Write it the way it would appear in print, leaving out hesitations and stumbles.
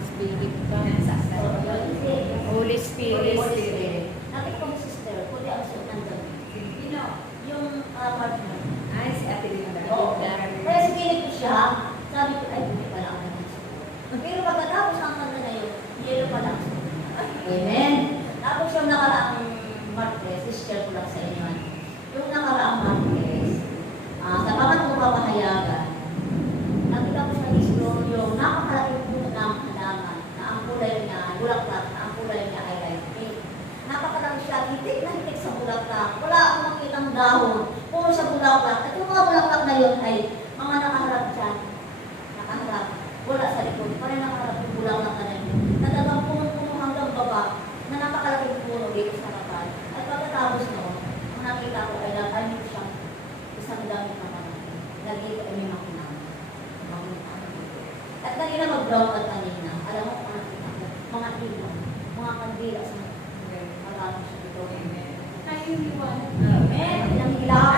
Spirit ka. Holy Spirit. Holy Spirit. Nakit ko sister, kundi ang siya nandun. Yung partner. Ay, si Ate Linda. Oo. Kaya sigilip ko siya, sabi ko, ay, hindi pala ako naman. Pero pagkatapos ang kanta na yun, yelo pa lang. Amen. Tapos yung nakaraang Martes, share ko lang sa inyo. Yung nakaraang Martes, sa pangat ko papahayagan, nakita ko sa islo yung napakalaki po ng halaman na ang kulay niya, bulaklak, na ang kulay niya ay light pink. Napakalaki siya, hitik na hitik sa bulaklak. Wala akong makitang dahon, puro sa bulaklak. At yung mga bulaklak na yun ay mga nakaharap dyan. Nakaharap. Wala sa likod. Parang nakaharap yung bulaklak na yun. Nadagang puno hanggang baba na napakalaking puno dito sa harapan. At pagkatapos noon, ang nakita ko ay laban yung siyang isang damit na naman. Nagito ay may makinang. At kanina mag-brown at kanina, alam mo kung ano nakita ko? Mga ilaw, mga kandila sa marami siya dito. Ay, yung liwanag. Amen. Ilang ilaw.